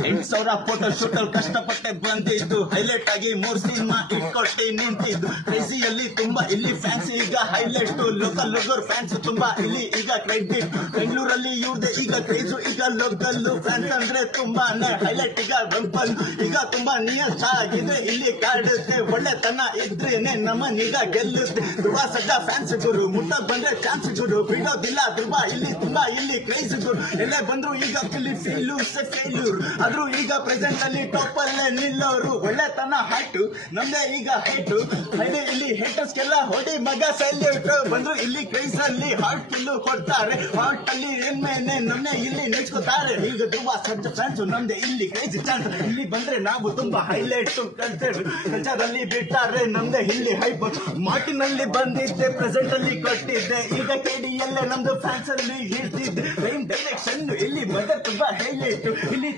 8,000 photo shoot ಅಲ್ಲಿ ಕಷ್ಟಪಟ್ಟೆ ಬಂದಿದ್ದು, highlight ಆಗಿ 3 ಸಿನಿಮಾ ಇಟ್ಕೊಟ್ಟೆ ನಿಂತಿದ್ದು. ಕ್ರೇಜಿಯಲ್ಲಿ ತುಂಬಾ ಇಲ್ಲಿ ಫ್ಯಾನ್ಸ್ ಈಗ ಹೈಲೈಟ್, ಲೋಕಲ್ ಲೋಗರ್ ಫ್ಯಾನ್ಸ್ ತುಂಬಾ ಇಲ್ಲಿ ಈಗ ಕ್ರೆಡಿಟ್. ಬೆಂಗಳೂರಲ್ಲಿ ಇವ್ರದೆ ಈಗ ಕ್ರೇಜು, ಈಗ ಲೋಕಲ್ ಫ್ಯಾನ್ಸ್ ಅಂದ್ರೆ ತುಂಬಾನೇ ಹೈಲೈಟ್. ಈಗ ರಂಪಲ್ ಈಗ ತುಂಬಾ ನಿಯಸ್ ಆಗಿದೆ, ಇಲ್ಲಿ ಕಾಡುತ್ತೆ ಒಳ್ಳೆತನ ಇದ್ರೇನೆ ನಮ್ಮನೀಗ ಗೆಲ್ಲುತ್ತೆ. ಧ್ರುವ ಸಡ್ಡ ಫ್ಯಾನ್ಸ್ ಗುರು, ಮುಟ್ಟ ಬಂದ್ರೆ ಚಾನ್ಸ್ ಗುರು, ಬಿಡೋದಿಲ್ಲ ಧ್ರುವ ಇಲ್ಲಿ ತುಂಬಾ ಇಲ್ಲಿ ಕ್ರೇಜ್ ಗುರು. ಎಲ್ಲೇ ಬಂದ್ರು ಈಗ ಇಲ್ಲಿ ಫೇಲ್ಯೂರ್ ಆದ್ರೂ ಈಗ ಪ್ರೆಸೆಂಟ್ ಅಲ್ಲಿ ಟಾಪ್ ಅಲ್ಲೇ ನಿಲ್ಲೋರು. ಒಳ್ಳೆತನ ಹೈಟು ನಮ್ದೇ ಈಗ ಹೈಟು, ಇಲ್ಲಿ ಹೇಟರ್ಸ್ ಗೆಲ್ಲ ಹೊಡಿ ಮಗ ಸೈಲ್ಯೂಟ್. ಬಂದ್ರು ಇಲ್ಲಿ ಕ್ರೇಜ್ ಅಲ್ಲಿ ಹಾರ್ಟ್ ಫುಲ್ಲು ಕೊಡ್ತಾರೆ, ಹಾರ್ಟ್ ಅಲ್ಲಿ ಎಮ್ಮೆನೆ ನಮ್ನೆ ಇಲ್ಲಿ ನೆಚ್ಕೋತಾರೆ. ಈಗ ಧ್ರುವ ಸಡ್ಡ ಫ್ಯಾನ್ಸ್ ನಮ್ದೆ ಇಲ್ಲಿ ಕ್ರೇಜ್ ಚಾನ್ಸ್, ಇಲ್ಲಿ ಬಂದ್ರೆ ನಾವು ತುಂಬಾ ಹೈಲೈಟ್. ಕಲ್ಚರ್ ಅಲ್ಲಿ ಬಿಟ್ಟಾರೆ ನಮ್ದೆ ಇಲ್ಲಿ ಹೈಪ್. ಮಾರ್ಟಿನಲ್ಲಿ ಬಂದಿದ್ದೆ, ಪ್ರೆಸೆಂಟ್ ಅಲ್ಲಿ ಕೊಟ್ಟಿದ್ದೆ, ಈಗ KDಯಲ್ಲೇ ನಮ್ದು ಫ್ಯಾನ್ಸ್ ಅಲ್ಲಿ ಇರ್ತಿದ್ದೆ. ಡೈರೆಕ್ಷನ್ ಇಲ್ಲಿ ಬಂದ್ರೆ ತುಂಬಾ ಹೈಲೈಟ್. ಇಲ್ಲಿ